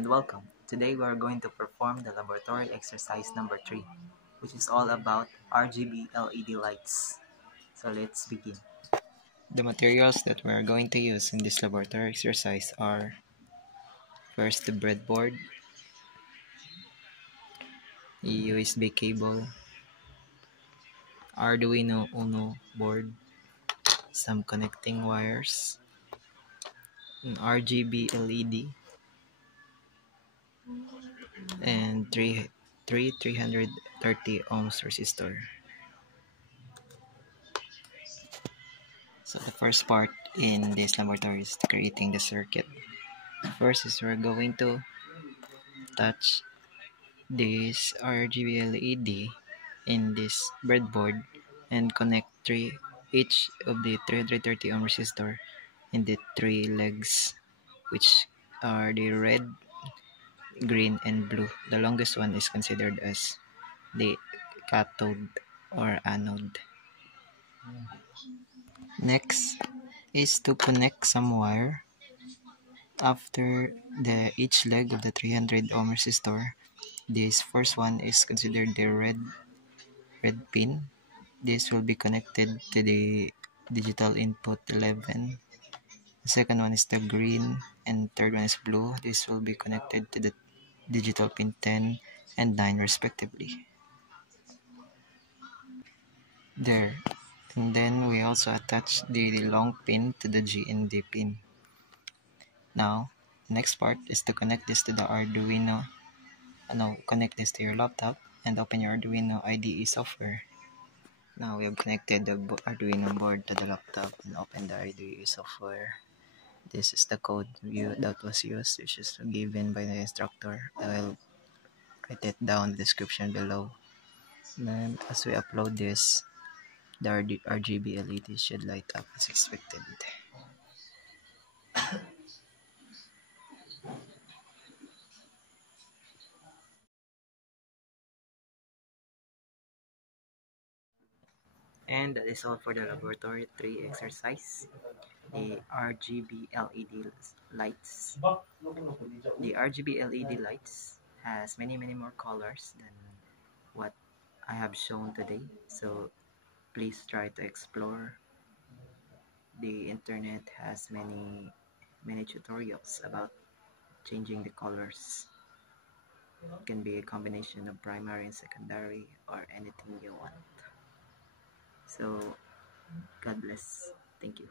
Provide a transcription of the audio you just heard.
and welcome. Today we are going to perform the laboratory exercise number 3, which is all about RGB LED lights. So let's begin. The materials that we are going to use in this laboratory exercise are first the breadboard, a USB cable, Arduino Uno board, some connecting wires, an RGB LED, and three 330 ohms resistor. So the first part in this laboratory is creating the circuit. First is we're going to touch this RGB LED in this breadboard and connect each of the 330 ohm resistor in the three legs, which are the red, green, and blue. The longest one is considered as the cathode or anode. Next is to connect some wire after each leg of the 300 ohm resistor. This first one is considered the red pin. This will be connected to the digital input 11. The second one is the green, and third one is blue. This will be connected to the digital pin 10 and 9 respectively. There. And then we also attach the long pin to the GND pin. Now, the next part is to connect this to the Arduino. Connect this to your laptop and open your Arduino IDE software. Now we have connected the Arduino board to the laptop and open the IDE software. This is the code that was used, which is given by the instructor. I will write it down in the description below. And as we upload this, the RGB LED should light up as expected. And that is all for the laboratory 3 exercise. The RGB LED lights. The RGB LED lights has many more colors than what I have shown today. So please try to explore. The internet has many tutorials about changing the colors. It can be a combination of primary and secondary or anything you want. So God bless. Thank you.